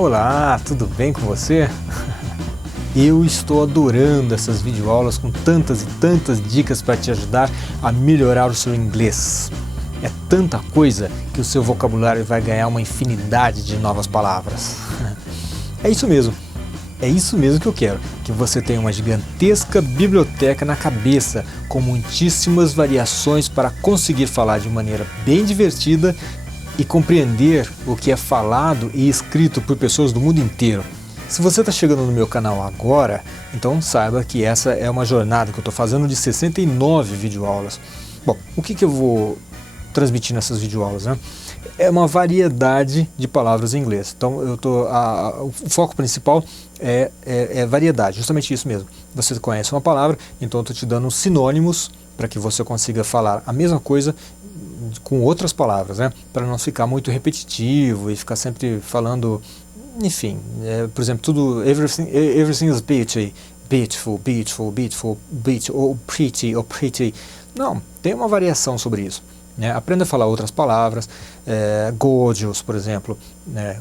Olá, tudo bem com você? Eu estou adorando essas videoaulas com tantas e tantas dicas para te ajudar a melhorar o seu inglês. É tanta coisa que o seu vocabulário vai ganhar uma infinidade de novas palavras. É isso mesmo que eu quero, que você tenha uma gigantesca biblioteca na cabeça, com muitíssimas variações para conseguir falar de maneira bem divertida e compreender o que é falado e escrito por pessoas do mundo inteiro. Se você está chegando no meu canal agora, então saiba que essa é uma jornada que eu estou fazendo de 69 videoaulas. Bom, o que eu vou transmitir nessas videoaulas, né? É uma variedade de palavras em inglês. Então o foco principal é variedade, justamente isso mesmo. Você conhece uma palavra, então eu estou te dando sinônimos para que você consiga falar a mesma coisa com outras palavras, né? Para não ficar muito repetitivo e ficar sempre falando, enfim, por exemplo, tudo, everything is beauty, beautiful, beautiful, beautiful, beauty, ou pretty. Não, tem uma variação sobre isso. Aprenda a falar outras palavras, gorgeous, por exemplo,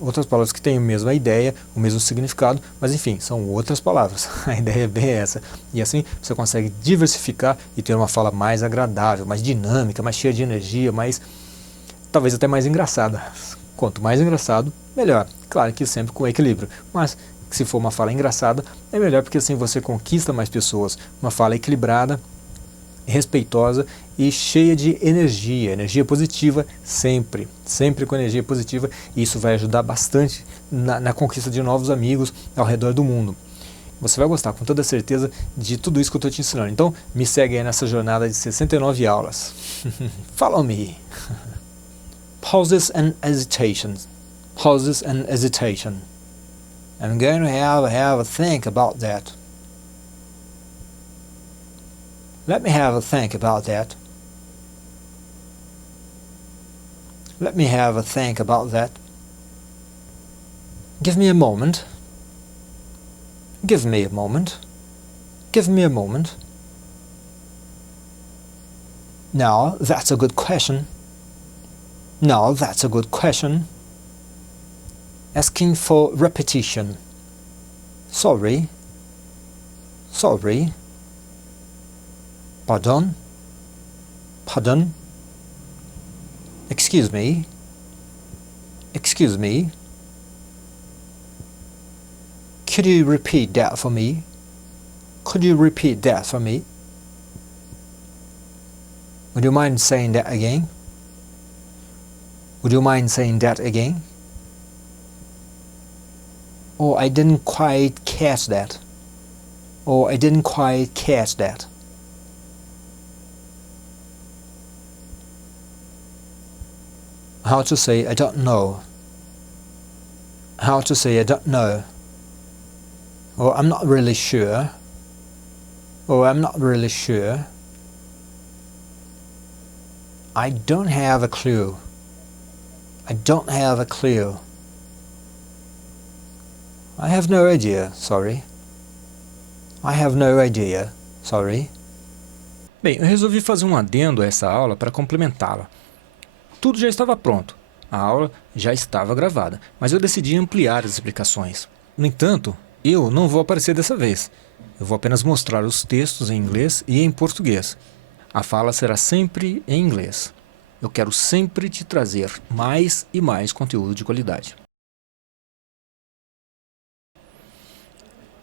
outras palavras que têm a mesma ideia, o mesmo significado, mas enfim, são outras palavras. A ideia é bem essa. E assim você consegue diversificar e ter uma fala mais agradável, mais dinâmica, mais cheia de energia, talvez até mais engraçada. Quanto mais engraçado, melhor. Claro que sempre com equilíbrio, mas se for uma fala engraçada, é melhor porque assim você conquista mais pessoas. Uma fala equilibrada, respeitosa e cheia de energia positiva, sempre com energia positiva, e isso vai ajudar bastante na conquista de novos amigos ao redor do mundo. Você vai gostar com toda certeza de tudo isso que eu estou te ensinando, então me segue aí nessa jornada de 69 aulas. Follow me. Pauses and hesitations. Pauses and hesitation. I'm going to have a think about that. Let me have a think about that. Let me have a think about that. Give me a moment. Give me a moment. Give me a moment. Now, that's a good question. Now, that's a good question. Asking for repetition. Sorry. Sorry. Pardon? Pardon? Excuse me? Excuse me? Could you repeat that for me? Could you repeat that for me? Would you mind saying that again? Would you mind saying that again? Oh, I didn't quite catch that. Oh, I didn't quite catch that. How to say I don't know. How to say I don't know. Or I'm not really sure. Or I'm not really sure. I don't have a clue. I don't have a clue. I have no idea, sorry. I have no idea, sorry. Bem, eu resolvi fazer um adendo a essa aula para complementá-la. Tudo já estava pronto, a aula já estava gravada, mas eu decidi ampliar as explicações. No entanto, eu não vou aparecer dessa vez. Eu vou apenas mostrar os textos em inglês e em português. A fala será sempre em inglês. Eu quero sempre te trazer mais e mais conteúdo de qualidade.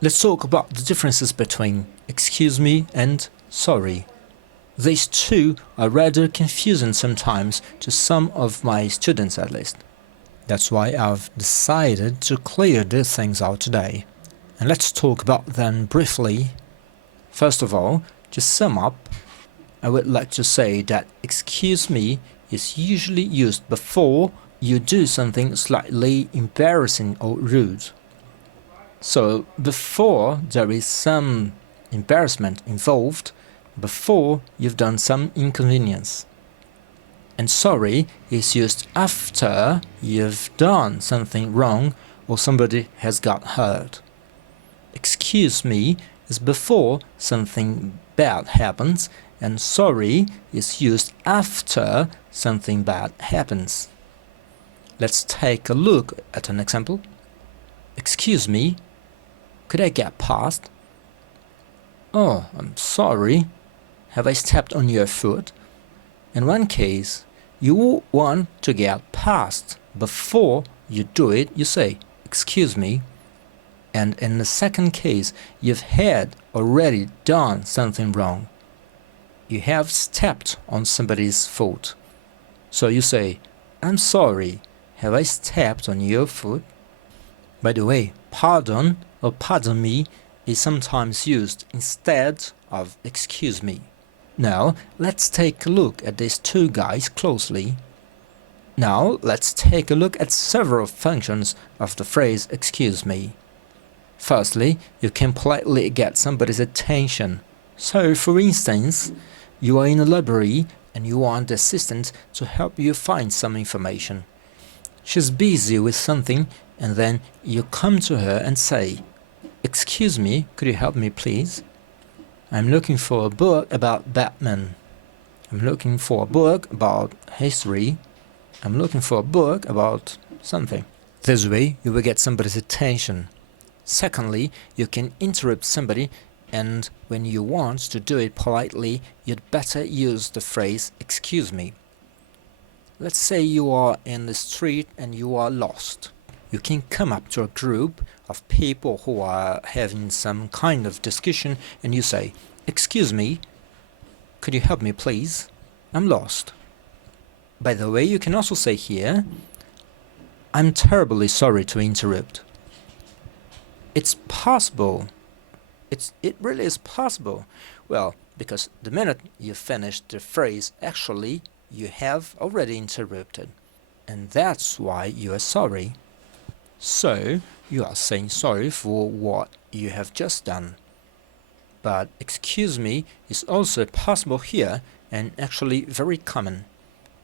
Let's talk about the differences between excuse me and sorry. These two are rather confusing sometimes to some of my students at least. That's why I've decided to clear these things out today. And let's talk about them briefly. First of all, to sum up, I would like to say that excuse me is usually used before you do something slightly embarrassing or rude. So, before there is some embarrassment involved, before you've done some inconvenience. And sorry is used after you've done something wrong or somebody has got hurt. Excuse me is before something bad happens, and sorry is used after something bad happens. Let's take a look at an example. Excuse me, could I get past? Oh, I'm sorry. Have I stepped on your foot? In one case, you want to get past. Before you do it, you say, excuse me. And in the second case, you've had already done something wrong. You have stepped on somebody's foot. So you say, I'm sorry, have I stepped on your foot? By the way, pardon or pardon me is sometimes used instead of excuse me. Now, let's take a look at these two guys closely. Now, let's take a look at several functions of the phrase excuse me. Firstly, you can politely get somebody's attention. So, for instance, you are in a library and you want the assistant to help you find some information. She's busy with something and then you come to her and say, excuse me, could you help me please? I'm looking for a book about Batman. I'm looking for a book about history. I'm looking for a book about something. This way, you will get somebody's attention. Secondly, you can interrupt somebody, and when you want to do it politely, you'd better use the phrase, excuse me. Let's say you are in the street and you are lost. You can come up to a group of people who are having some kind of discussion and you say, excuse me, could you help me please? I'm lost. By the way, you can also say here, I'm terribly sorry to interrupt. It's possible. It really is possible. Well, because the minute you finish the phrase, actually, you have already interrupted. And that's why you are sorry. So, you are saying sorry for what you have just done. But excuse me is also possible here and actually very common.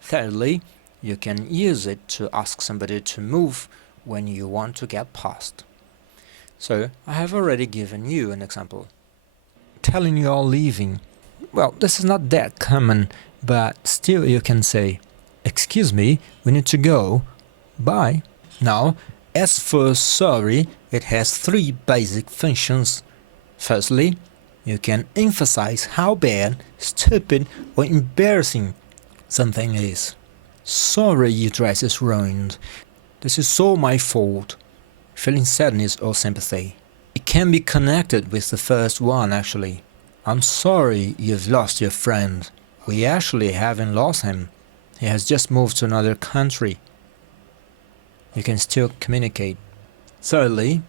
Thirdly, you can use it to ask somebody to move when you want to get past. So, I have already given you an example. Telling you are leaving. Well, this is not that common, but still you can say, excuse me, we need to go. Bye. Now, as for sorry, it has three basic functions. Firstly, you can emphasize how bad, stupid, or embarrassing something is. Sorry, your dress is ruined. This is all my fault. Feeling sadness or sympathy. It can be connected with the first one actually. I'm sorry you've lost your friend. We actually haven't lost him. He has just moved to another country. You can still communicate. Thirdly,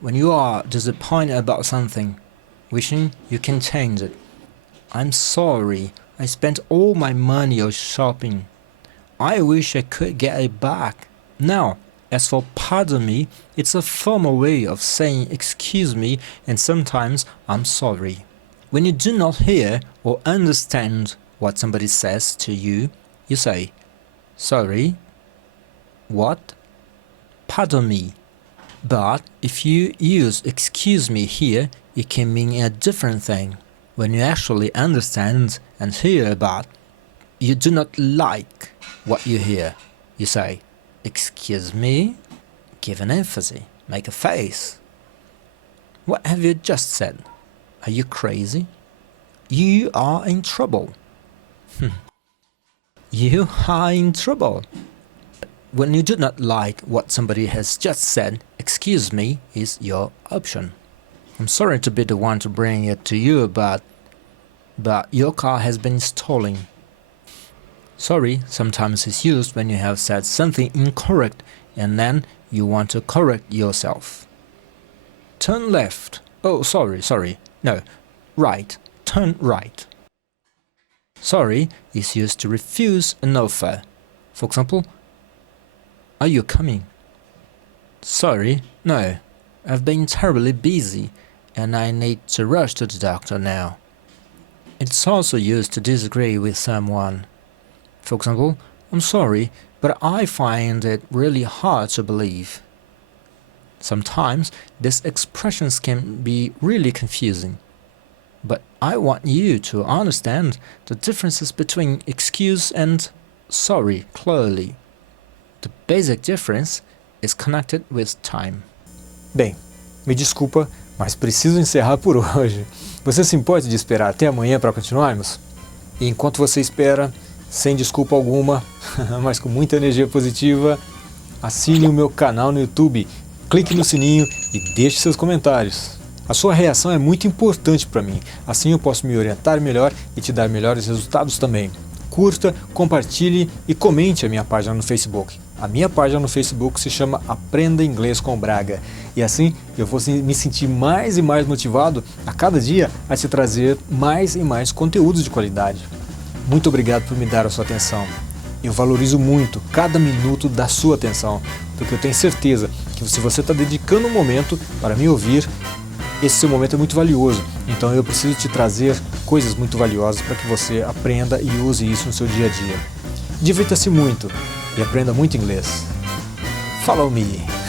when you are disappointed about something, wishing you can change it. I'm sorry, I spent all my money on shopping. I wish I could get it back. Now, as for pardon me, it's a formal way of saying excuse me and sometimes I'm sorry. When you do not hear or understand what somebody says to you, you say, sorry, what? Pardon me. But if you use excuse me here, it can mean a different thing. When you actually understand and hear but you do not like what you hear, you say, excuse me, give an emphasis, make a face. What have you just said? Are you crazy? You are in trouble. You are in trouble. When you do not like what somebody has just said, excuse me is your option. I'm sorry to be the one to bring it to you, but your car has been stolen. Sorry sometimes is used when you have said something incorrect and then you want to correct yourself. Turn left. Oh, sorry. No, right. Turn right. Sorry is used to refuse an offer. For example, are you coming? Sorry, no. I've been terribly busy and I need to rush to the doctor now. It's also used to disagree with someone. For example, I'm sorry, but I find it really hard to believe. Sometimes these expressions can be really confusing. But I want you to understand the differences between excuse and sorry clearly. The basic difference is connected with time. Bem, me desculpa, mas preciso encerrar por hoje. Você se importa de esperar até amanhã para continuarmos? E enquanto você espera, sem desculpa alguma, mas com muita energia positiva, assine o meu canal no YouTube, clique no sininho e deixe seus comentários. A sua reação é muito importante para mim, assim eu posso me orientar melhor e te dar melhores resultados também. Curta, compartilhe e comente a minha página no Facebook. A minha página no Facebook se chama Aprenda Inglês com Braga. E assim eu vou me sentir mais e mais motivado a cada dia a te trazer mais e mais conteúdos de qualidade. Muito obrigado por me dar a sua atenção. Eu valorizo muito cada minuto da sua atenção, porque eu tenho certeza que se você está dedicando um momento para me ouvir, esse seu momento é muito valioso. Então eu preciso te trazer coisas muito valiosas para que você aprenda e use isso no seu dia a dia. Divirta-se muito e aprenda muito inglês. Follow me!